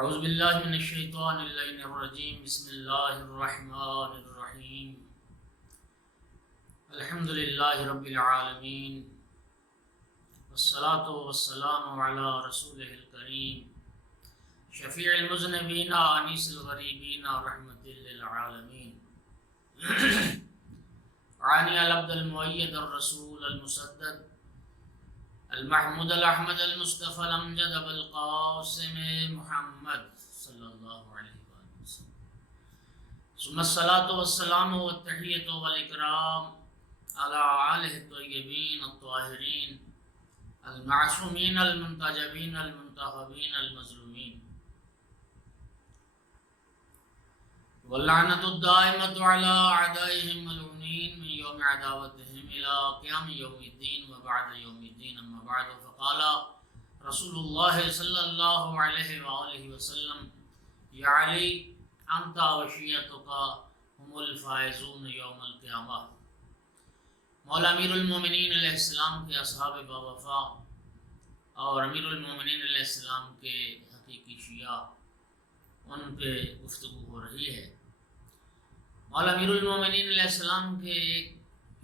اعوذ باللہ من الشیطان اللعین الرجیم بسم اللہ الرحمن الرحیم الحمد للہ رب العالمین والصلاة والسلام علی رسولہ الکریم شفیع المذنبین انیس الغریبین رحمت للعالمین عانی العبد المؤید الرسول المسدد المحمود الاحمد المصطفى الامجد ابو القاسم محمد صلی اللہ علیہ وآلہ وسلم ثم الصلاة والسلام والتحیة والاکرام على آلہ الطیبین الطاہرین المعصومین المنتجبین المنتخبین المظلومین واللعنة الدائمة على أعدائهم ملعونين من يوم عداوتهم إلى قيام يوم الدين وبعد يوم الدين أما بعد فقال رسول الله صلى الله عليه وآله وسلم يا علي أنت وشيعتك هم الفائزون يوم القيامة۔ مولا امیر المومنین علیہ السلام کے اصحاب باوفا اور امیر المومنین علیہ السلام کے حقیقی شیعہ ان پہ گفتگو ہو رہی ہے۔ مولا امیر المومنین علیہ السلام کے ایک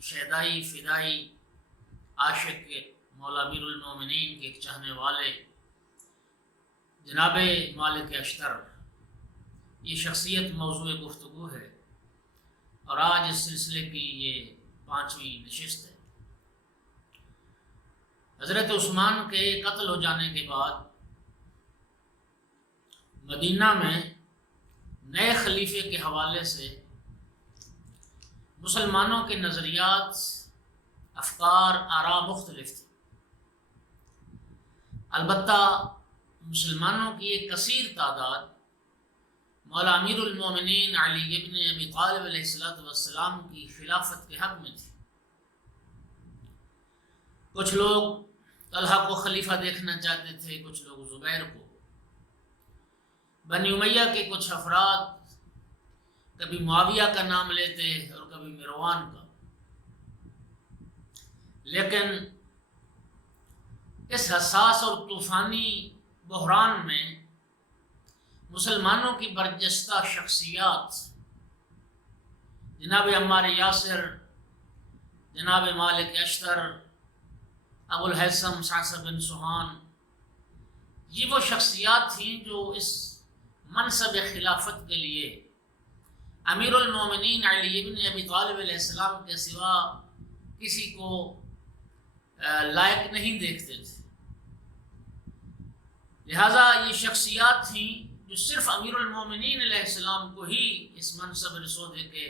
شہدائی فدائی عاشق مولا امیر المومنین کے ایک چاہنے والے جناب مالک اشتر، یہ شخصیت موضوع گفتگو ہے اور آج اس سلسلے کی یہ 5ویں نشست ہے۔ حضرت عثمان کے قتل ہو جانے کے بعد مدینہ میں نئے خلیفے کے حوالے سے مسلمانوں کے نظریات، افکار، آراء مختلف تھی۔ البتہ مسلمانوں کی ایک کثیر تعداد مولا امیر المومنین علی ابن ابی طالب علیہ السلام کی خلافت کے حق میں تھی۔ کچھ لوگ طلحہ کو خلیفہ دیکھنا چاہتے تھے، کچھ لوگ زبیر کو۔ بنی امیہ کے کچھ افراد کبھی معاویہ کا نام لیتے اور کبھی مروان کا، لیکن اس حساس اور طوفانی بحران میں مسلمانوں کی برجستہ شخصیات جناب عمار یاسر، جناب مالک اشتر، ابو الحسن صعصع بن سہان، یہ وہ شخصیات تھیں جو اس منصب خلافت کے لیے امیر المومنین علی ابن ابی طالب علیہ السلام کے سوا کسی کو لائق نہیں دیکھتے تھے۔ لہٰذا یہ شخصیات تھیں جو صرف امیر المومنین علیہ السلام کو ہی اس منصب رسودے کے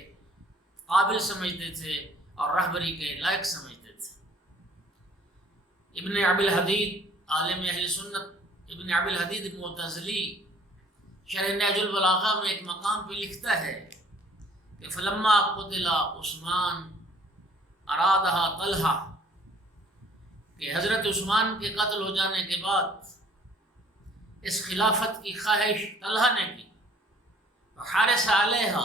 قابل سمجھتے تھے اور رہبری کے لائق سمجھتے تھے۔ ابن ابی الحدید عالم اہل سنت ابن ابی الحدید معتزلی شرح نہج البلاغہ میں ایک مقام پہ لکھتا ہے کہ فلما قتل عثمان ارادہ طلحہ، کہ حضرت عثمان کے قتل ہو جانے کے بعد اس خلافت کی خواہش طلحہ نے کی، حارس علیہ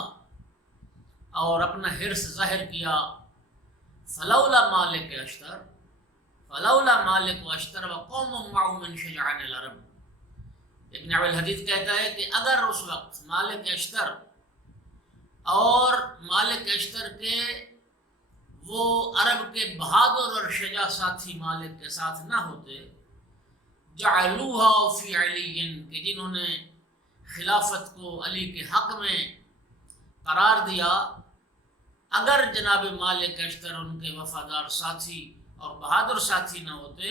اور اپنا حرص ظاہر کیا۔ فلولا مالک اشتر فلولا مالک و اشتر وقوم معه من شجعان العرب۔ ابن ابی الحدید کہتا ہے کہ اگر اس وقت مالک اشتر اور مالک اشتر کے وہ عرب کے بہادر اور شجاع ساتھی مالک کے ساتھ نہ ہوتے، جعلوها فی علی، کہ جنہوں نے خلافت کو علی کے حق میں قرار دیا، اگر جناب مالک اشتر ان کے وفادار ساتھی اور بہادر ساتھی نہ ہوتے،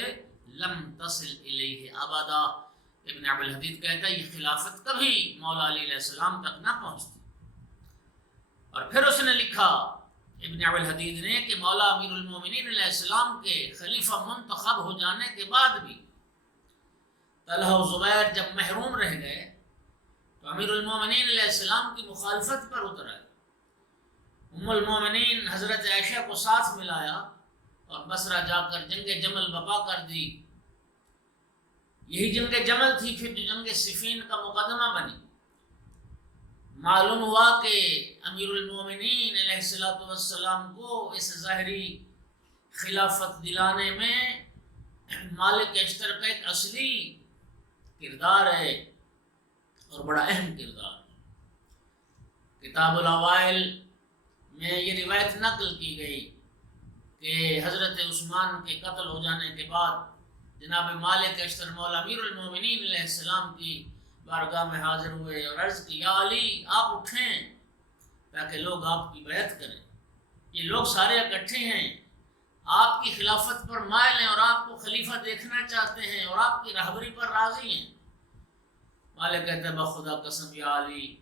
لم تصل الیہ ابدا۔ ابن ابی الحدید کہتا ہے یہ خلافت کبھی مولا علی علیہ السلام تک نہ پہنچتی۔ اور پھر اس نے لکھا ابن ابی الحدید نے کہ مولا امیر المومنین علیہ السلام کے خلیفہ منتخب ہو جانے کے بعد بھی طلحہ و زبیر جب محروم رہ گئے تو امیر المومنین علیہ السلام کی مخالفت پر اتر آئے۔ ام المومنین حضرت عائشہ کو ساتھ ملایا اور بصرہ جا کر جنگ جمل بپا کر دی۔ یہی جنگ جمل تھی پھر جو جنگ صفین کا مقدمہ بنی۔ معلوم ہوا کہ امیر المومنین علیہ السلام کو اس ظاہری خلافت دلانے میں مالک اشتر کا ایک اصلی کردار ہے۔ اور بڑا اہم کردار. کتاب الاوائل میں یہ روایت نقل کی گئی کہ حضرت عثمان کے قتل ہو جانے کے بعد جناب مالک اشتر مولا امیر المومنین علیہ السلام کی بارگاہ میں حاضر ہوئے اور عرض کی یا علی آپ اٹھیں تاکہ لوگ آپ کی بیعت کریں. یہ لوگ سارے اکٹھے ہیں، آپ کی خلافت پر مائل ہیں اور آپ کو خلیفہ دیکھنا چاہتے ہیں اور آپ کی رہبری پر راضی ہیں. مالک کہتے ہیں بخدا قسم یا علی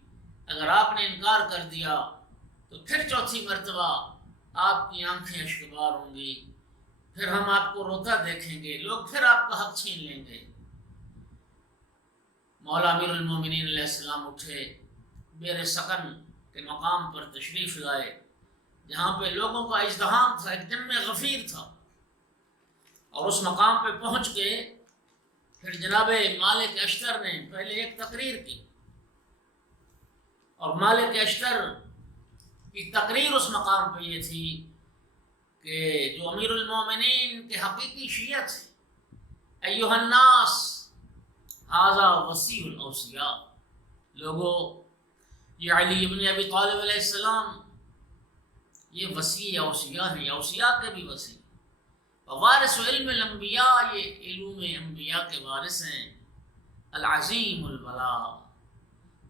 اگر آپ نے انکار کر دیا تو پھر چوتھی مرتبہ آپ کی آنکھیں اشکبار ہوں گی، پھر ہم آپ کو روتا دیکھیں گے، لوگ پھر آپ کا حق چھین لیں گے. مولا امیر المومنین علیہ السلام اٹھے، بیر سکن کے مقام پر تشریف لائے جہاں پہ لوگوں کا ازدحام تھا، ایک جم غفیر تھا، اور اس مقام پہ پہنچ کے پھر جناب مالک اشتر نے پہلے ایک تقریر کی، اور مالک اشتر کی تقریر اس مقام پہ یہ تھی کہ جو امیر المومنین کے حقیقی شیعہ تھے، ایھا الناس ھذا وصی الاوصیاء، لوگو یہ علی ابن ابی طالب علیہ السلام یہ وصی اوصیاء ہیں، اوصیاء کے بھی وصی، وارث علم الانبیاء، یہ علوم انبیاء کے وارث ہیں، العظیم البلاء،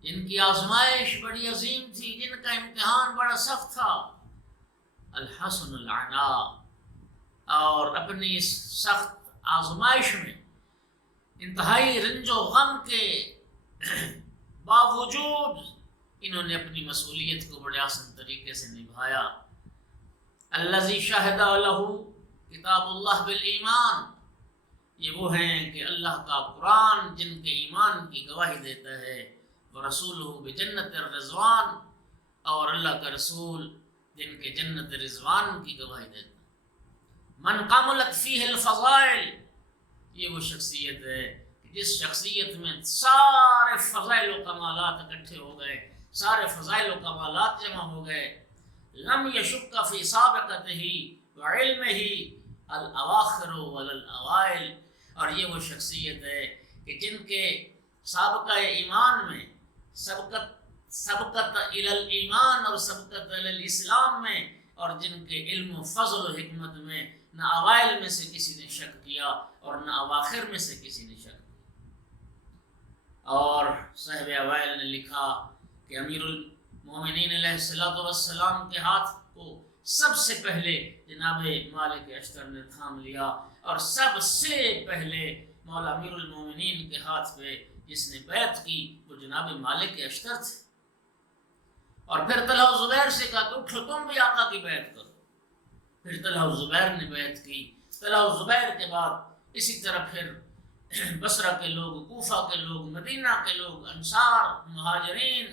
جن کی آزمائش بڑی عظیم تھی، جن کا امتحان بڑا سخت تھا، الحسن العناء، اور اپنی اس سخت آزمائش میں انتہائی رنج و غم کے باوجود انہوں نے اپنی مسئولیت کو بڑے آسان طریقے سے نبھایا. الذی شہد لہ کتاب اللہ بالایمان، یہ وہ ہیں کہ اللہ کا قرآن جن کے ایمان کی گواہی دیتا ہے، ورسولہ بجنت الرضوان، اور اللہ کا رسول جن کے جنت رضوان کی گواہی دیتا ہے. من کملت فیہ الفضائل، یہ وہ شخصیت ہے جس شخصیت میں سارے فضائل و کمالات اکٹھے ہو گئے، سارے فضائل و کمالات جمع ہو گئے. لم یشک فی سابقتہ وعلمہ الاواخر والاوائل، اور یہ وہ شخصیت ہے کہ جن کے سابقہ ایمان میں سبقت الی الایمان اور سبقت الی الاسلام میں، اور جن کے علم و فضل و حکمت میں نہ اوائل میں سے کسی نے شک کیا اور نہ اواخر میں سے کسی نے شک کیا. اور صاحب اوائل نے لکھا کہ امیر المومنین علیہ السلام کے ہاتھ کو سب سے پہلے جناب مالک اشتر نے تھام لیا، اور سب سے پہلے مولا امیر المومنین کے ہاتھ پہ جس نے بیعت کی وہ جناب مالک اشتر تھے. اور پھر طلحہ و زبیر سے کہا کہ اٹھو تم بھی آقا کی بیعت کرو. پھر طلحہ و زبیر نے بیعت کی. طلحہ و زبیر کے بعد اسی طرح پھر بصرہ کے لوگ، کوفہ کے لوگ، مدینہ کے لوگ، انصار، مہاجرین،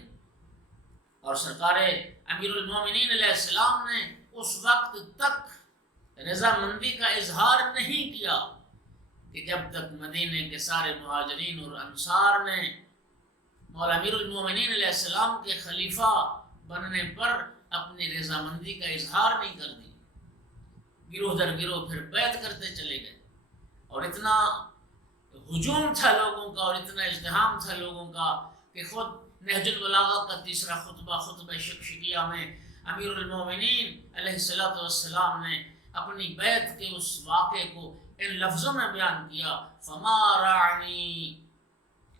اور سرکار امیر المومنین علیہ السلام نے اس وقت تک رضامندی کا اظہار نہیں کیا کہ جب تک مدینہ کے سارے مہاجرین اور انصار نے مولا امیر المومنین علیہ السلام کے خلیفہ بننے پر اپنی رضامندی کا اظہار نہیں کر دی. گروہ در گروہ پھر بیعت کرتے چلے گئے، اور اتنا ہجوم تھا لوگوں کا اور اتنا ازدحام تھا لوگوں کا کہ خود نہج البلاغہ کا تیسرا خطبہ شکشکیہ میں امیر المومنین علیہ السلام نے اپنی بیعت کے اس واقعے کو ان لفظوں میں بیان کیا: فما رعنی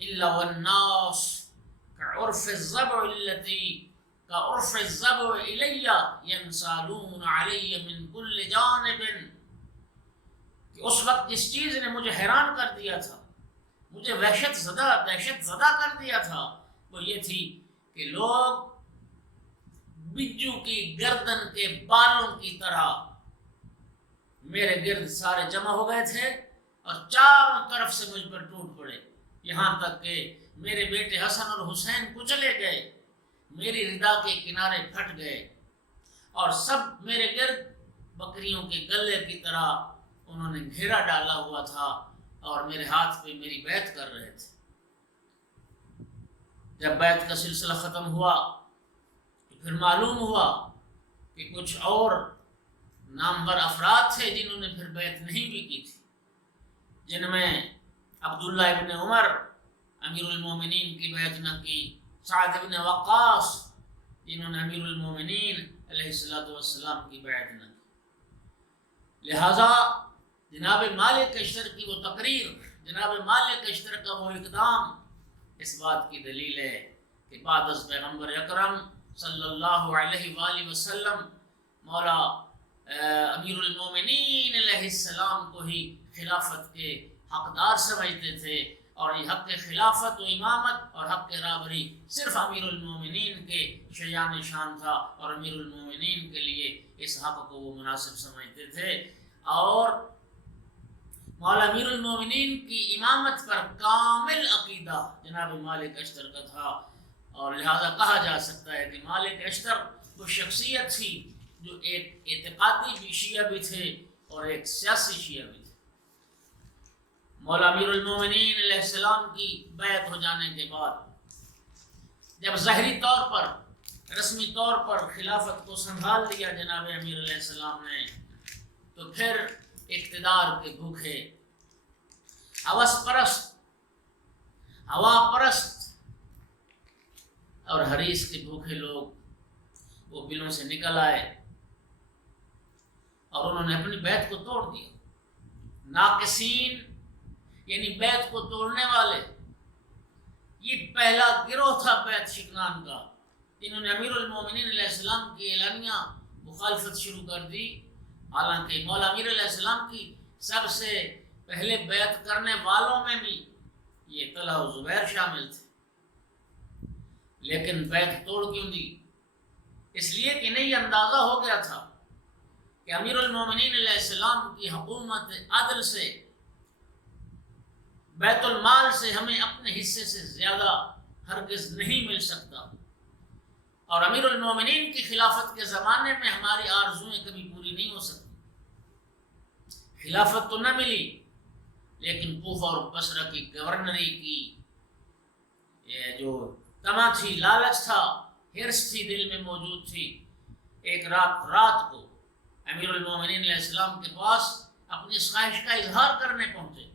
الا والناس كعرف الضبع الی ینسالون علی من کل جانب، کہ اس وقت جس چیز نے مجھے حیران کر دیا تھا، مجھے دہشت زدہ کر دیا تھا، وہ یہ تھی کہ لوگ بجو کی گردن کے بالوں کی طرح میرے گرد سارے جمع ہو گئے تھے اور چاروں طرف سے مجھ پر ٹوٹ پڑے، یہاں تک کہ میرے بیٹے حسن اور حسین کچلے گئے، میری ردا کے کنارے پھٹ گئے، اور سب میرے گرد بکریوں کے گلے کی طرح انہوں نے گھیرا ڈالا ہوا تھا اور میرے ہاتھ پہ میری بیعت کر رہے تھے. جب بیعت کا سلسلہ ختم ہوا تو پھر معلوم ہوا کہ کچھ اور نامور افراد تھے جنہوں نے پھر بیعت نہیں بھی کی تھی، جن میں عبداللہ ابن عمر، امیر المومنین کی بیعت نہ کی، سعد بن وقاص جنہوں نے امیر المومنین علیہ السلام کی بیعت نہ کی۔ لہٰذا جناب مالک اشتر کی وہ تقریر، جناب مالک اشتر کا وہ اقدام اس بات کی دلیل ہے کہ بعد از پیغمبر اکرم صلی اللہ علیہ وآلہ وسلم مولا امیر المومنین علیہ السلام کو ہی خلافت کے حقدار سمجھتے تھے، اور یہ حق خلافت و امامت اور حق رابری صرف امیر المومنین کے شایان شان تھا، اور امیر المومنین کے لیے اس حق کو وہ مناسب سمجھتے تھے، اور مولا امیر المومنین کی امامت پر کامل عقیدہ جناب مالک اشتر کا تھا، اور لہذا کہا جا سکتا ہے کہ مالک اشتر وہ شخصیت تھی جو ایک اعتقادی بھی شیعہ بھی تھے اور ایک سیاسی شیعہ بھی تھے۔ مولا امیر المومنین علیہ السلام کی بیعت ہو جانے کے بعد جب ظاہری طور پر، رسمی طور پر خلافت کو سنبھال لیا جناب امیر علیہ السلام نے، تو پھر اقتدار کے بھوکے، ہوس پرست، ہوا پرست اور حریص کے بھوکے لوگ وہ بلوں سے نکل آئے اور انہوں نے اپنی بیعت کو توڑ دیا۔ ناقصین یعنی بیعت کو توڑنے والے، یہ پہلا گروہ تھا بیعت شکنان کا، انہوں نے امیر المومنین علیہ السلام کی اعلانیہ مخالفت شروع کر دی، حالانکہ مولا امیر علیہ السلام کی سب سے پہلے بیعت کرنے والوں میں بھی یہ طلحہ و زبیر شامل تھے، لیکن بیعت توڑ کیوں دی؟ اس لیے کہ انہیں یہ اندازہ ہو گیا تھا کہ امیر المومنین علیہ السلام کی حکومت عدل سے، بیت المال سے ہمیں اپنے حصے سے زیادہ ہرگز نہیں مل سکتا، اور امیر المومنین کی خلافت کے زمانے میں ہماری آرزویں کبھی پوری نہیں ہو سکتی۔ خلافت تو نہ ملی، لیکن کوفہ اور بصرہ کی گورنری کی یہ جو تما تھی، لالچ تھا، ہرس تھی، دل میں موجود تھی۔ ایک رات کو امیر المومنین علیہ السلام کے پاس اپنی اس خواہش کا اظہار کرنے پہنچے۔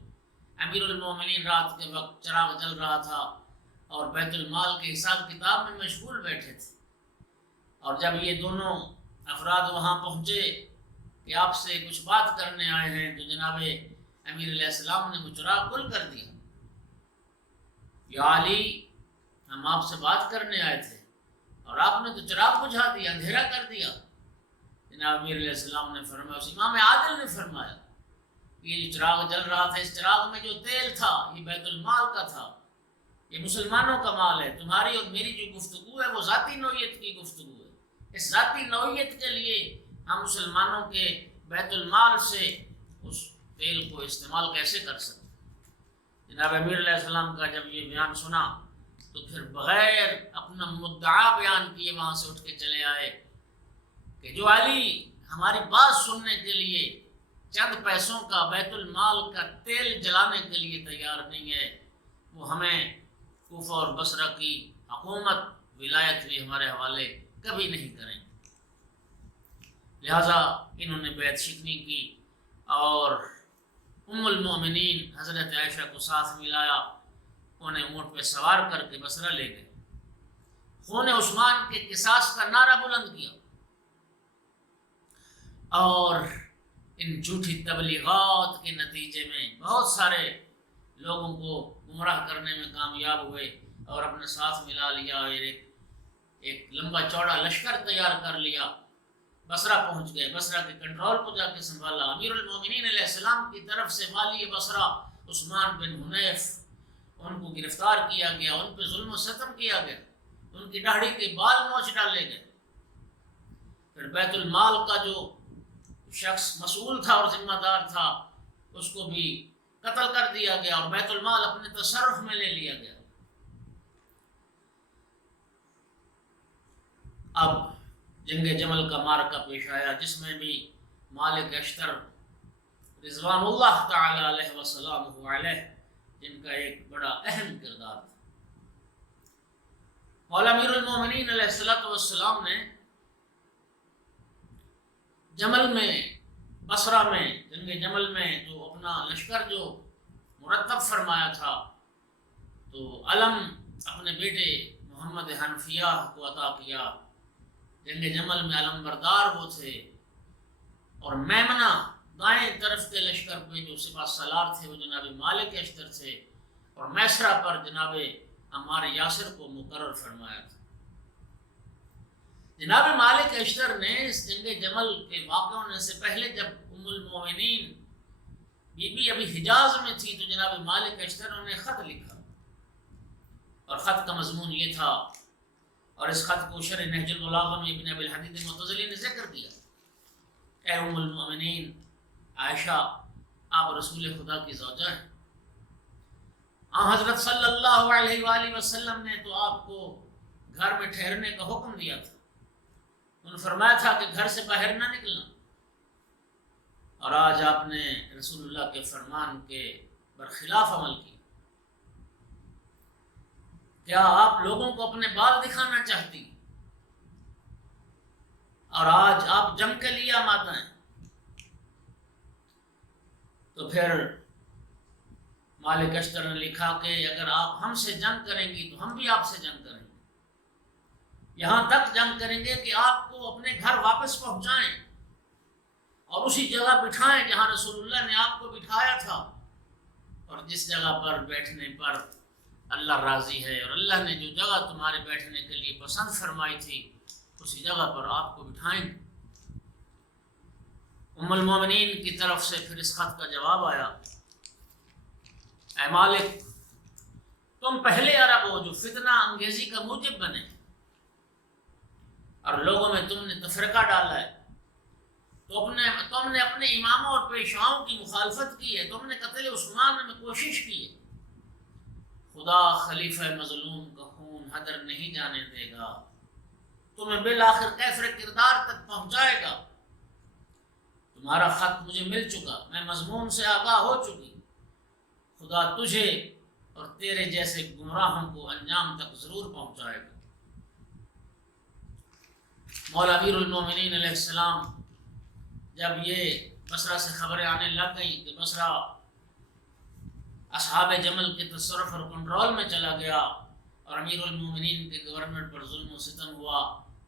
امیر المومنین رات کے وقت چراغ جل رہا تھا اور بیت المال کے حساب کتاب میں مشغول بیٹھے تھے، اور جب یہ دونوں افراد وہاں پہنچے کہ آپ سے کچھ بات کرنے آئے ہیں، تو جناب امیر علیہ السلام نے وہ چراغ گل کر دیا۔ یا علی، ہم آپ سے بات کرنے آئے تھے اور آپ نے تو چراغ بجھا دیا، اندھیرا کر دیا۔ جناب امیر علیہ السلام نے فرمایا، اس امام عادل نے فرمایا، یہ جو چراغ جل رہا تھا، اس چراغ میں جو تیل تھا یہ بیت المال کا تھا، یہ مسلمانوں کا مال ہے، تمہاری اور میری جو گفتگو ہے وہ ذاتی نوعیت کی گفتگو ہے، اس ذاتی نوعیت کے لیے ہم مسلمانوں کے بیت المال سے اس تیل کو استعمال کیسے کر سکتے؟ جناب امیر علیہ السلام کا جب یہ بیان سنا تو پھر بغیر اپنا مدعا بیان کیے وہاں سے اٹھ کے چلے آئے کہ جو علی ہماری بات سننے کے لیے چند پیسوں کا بیت المال کا تیل جلانے کے لیے تیار نہیں ہے، وہ ہمیں کوفہ اور بصرہ کی حکومت، ولایت بھی ہمارے حوالے کبھی نہیں کریں۔ لہٰذا انہوں نے بیعت شکنی کی اور ام المومنین حضرت عائشہ کو ساتھ ملایا، انہیں اونٹ پہ سوار کر کے بصرہ لے گئے، خون عثمان کے قصاص کا نعرہ بلند کیا، اور ان جھوٹی تبلیغات کے نتیجے میں بہت سارے لوگوں کو گمراہ کرنے میں کامیاب ہوئے اور اپنے ساتھ ملا لیا، ایک لمبا چوڑا لشکر تیار کر لیا، بصرہ پہنچ گئے، بصرہ کے کنٹرول کو جا کے سنبھالا۔ امیر المومنین علیہ السلام کی طرف سے والی بصرہ عثمان بن حنیف، ان کو گرفتار کیا گیا، ان پہ ظلم و ستم کیا گیا، ان کی داڑھی کے بال نوچ ڈالے گئے۔ پھر بیت المال کا جو شخص مسئول تھا اور ذمہ دار تھا اس کو بھی قتل کر دیا گیا اور بیت المال اپنے تصرف میں لے لیا گیا۔ اب جنگ جمل کا معرکہ پیش آیا، جس میں بھی مالک اشتر رضوان اللہ تعالی علیہ وسلم علیہ، جن کا ایک بڑا اہم کردار تھا۔ مولا امیر المومنین علیہ السلام نے جمل میں، بصرہ میں، جنگ جمل میں جو اپنا لشکر جو مرتب فرمایا تھا، تو تو علم اپنے بیٹے محمد حنفیہ کو عطا کیا۔ جنگ جمل میں علم بردار وہ تھے، اور میمنہ دائیں طرف کے لشکر پہ جو سپہ سالار تھے وہ جناب مالک اشتر تھے، اور میسرہ پر جناب عمار یاسر کو مقرر فرمایا تھا۔ جناب مالک اشتر نے اس جنگ جمل کے واقع ہونے سے پہلے جب ام المومنین بی بی ابھی حجاز میں تھی تو جناب مالک اشتر نے خط لکھا، اور خط کا مضمون یہ تھا، اور اس خط کو شرح نہج البلاغہ میں ابن ابی الحدید المعتزلی نے ذکر کیا: اے ام المؤمنین عائشہ، آپ رسول خدا کی زوجہ ہیں، حضرت صلی اللہ علیہ وآلہ وسلم نے تو آپ کو گھر میں ٹھہرنے کا حکم دیا تھا، انہوں نے فرمایا تھا کہ گھر سے باہر نہ نکلنا، اور آج آپ نے رسول اللہ کے فرمان کے برخلاف عمل کیا۔ کیا آپ لوگوں کو اپنے بال دکھانا چاہتی، اور آج آپ جنگ کے لیے آمادہ ہیں؟ تو پھر مالک اشتر نے لکھا کہ اگر آپ ہم سے جنگ کریں گی تو ہم بھی آپ سے جنگ کریں گے، یہاں تک جنگ کریں گے کہ آپ کو اپنے گھر واپس پہنچائیں اور اسی جگہ بٹھائیں جہاں رسول اللہ نے آپ کو بٹھایا تھا، اور جس جگہ پر بیٹھنے پر اللہ راضی ہے، اور اللہ نے جو جگہ تمہارے بیٹھنے کے لیے پسند فرمائی تھی اسی جگہ پر آپ کو بٹھائیں گے۔ ام المومنین کی طرف سے پھر اس خط کا جواب آیا: اے مالک، تم پہلے عرب ہو جو فتنہ انگیزی کا موجب بنے، اور لوگوں میں تم نے تفرقہ ڈالا ہے، تم نے اپنے اماموں اور پیشواؤں کی مخالفت کی ہے، تم نے قتل عثمان میں کوشش کی ہے۔ خدا خلیفہ مظلوم کا خون ہدر نہیں جانے دے گا، تمہیں بالآخر کیفر کردار تک پہنچائے گا۔ تمہارا خط مجھے مل چکا، میں مضمون سے آگاہ ہو چکی، خدا تجھے اور تیرے جیسے گمراہوں کو انجام تک ضرور پہنچائے گا۔ مولا امیر المومنین علیہ السلام جب یہ بصرہ سے خبریں آنے لگ گئیں کہ بصرہ اصحاب جمل کے تصرف اور کنٹرول میں چلا گیا اور امیر المومنین کے گورنر پر ظلم و ستم ہوا،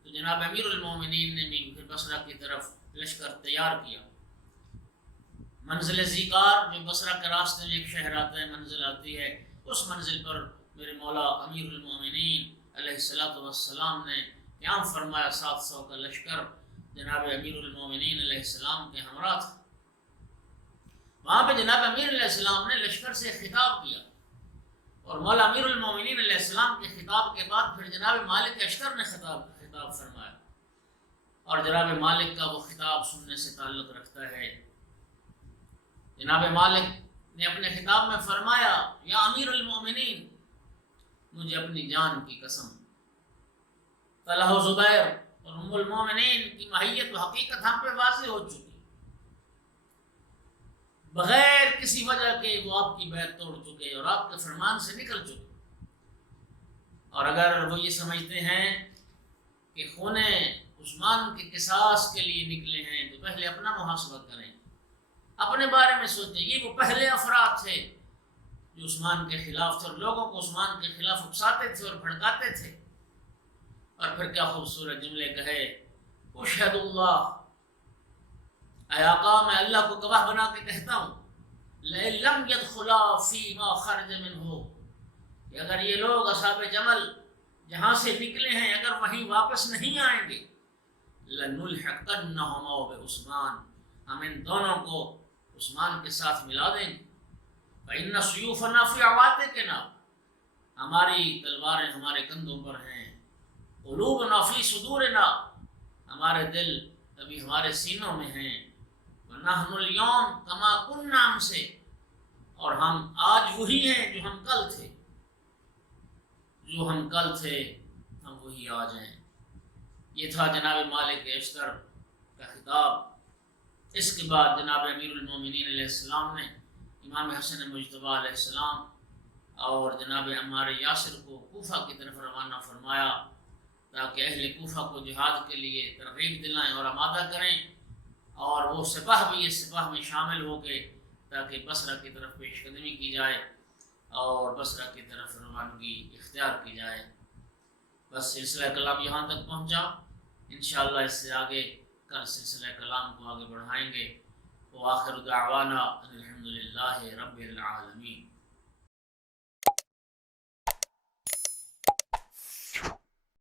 تو جناب امیر المومنین نے بھی پھر بصرہ کی طرف لشکر تیار کیا۔ منزل زیکار جو بصرہ کے راستے میں ایک شہر آتا ہے، منزل آتی ہے، اس منزل پر میرے مولا امیر المومنین علیہ السلام نے قیام فرمایا۔ 700 کا لشکر جناب امیر المومنین علیہ السلام کے ہمراہ تھا۔ وہاں پہ جناب امیر علیہ السلام نے لشکر سے خطاب کیا، اور مولا امیر المومنین علیہ السلام کے خطاب کے بعد پھر جناب مالک اشتر نے خطاب فرمایا، اور جناب مالک کا وہ خطاب سننے سے تعلق رکھتا ہے۔ جناب مالک نے اپنے خطاب میں فرمایا: یا امیر المومنین، مجھے اپنی جان کی قسم، طلحہ و زبیر اور ام المومنین کی ماہیت و حقیقت ہم پہ واضح ہو چکی، بغیر کسی وجہ کے وہ آپ کی بیعت توڑ چکے اور آپ کے فرمان سے نکل چکے، اور اگر وہ یہ سمجھتے ہیں کہ خون عثمان کے قصاص کے لیے نکلے ہیں تو پہلے اپنا محاسبہ کریں، اپنے بارے میں سوچیں۔ یہ وہ پہلے افراد تھے جو عثمان کے خلاف تھے اور لوگوں کو عثمان کے خلاف اکساتے تھے اور بھڑکاتے تھے، اور پھر کیا خوبصورت جملے کہے: اشہد اللہ، اے آقا میں اللہ کو گواہ بنا کے کہتا ہوں، لَئِن لَمْ يَدْخُلَا فِي مَا خَرَجَ مِنْهُ، کہ اگر یہ لوگ اصحاب جمل جہاں سے نکلے ہیں اگر وہیں واپس نہیں آئیں گے، لَنُلْحِقَنَّهُمَا بِعُثْمَانَ، ہم ان دونوں کو عثمان کے ساتھ ملا دیں گے۔ فَإِنَّ سُيُوفَنَا فِي عَوَاتِقِنَا، ہماری تلواریں ہمارے کندھوں پر ہیں، قُلُوبُنَا فِي صُدُورِنَا، ہمارے دل ابھی ہمارے سینوں میں ہیں، وَنَحْنُ الْيَوْمَ كَمَا كُنَّا أَمْسِ، اور ہم آج وہی ہیں جو ہم کل تھے، جو ہم کل تھے ہم وہی آج ہیں۔ یہ تھا جناب مالک اشتر کا خطاب۔ اس کے بعد جناب امیر المومنین علیہ السلام نے امام حسن مجتبی علیہ السلام اور جناب عمار یاسر کو کوفہ کی طرف روانہ فرمایا تاکہ اہل کوفہ کو جہاد کے لیے ترغیب دلائیں اور آمادہ کریں، اور وہ سپاہ بھی اس سپاہ میں شامل ہو کے تاکہ بصرہ کی طرف پیش قدمی کی جائے۔ اور بصرہ کی طرف روانگی اختیار کی جائے۔ بس سلسلہ کلام یہاں تک پہنچا، انشاءاللہ اس سے آگے کل سلسلہ کلام کو آگے بڑھائیں گے۔ وآخر دعوانا ان الحمد للہ رب العالمین۔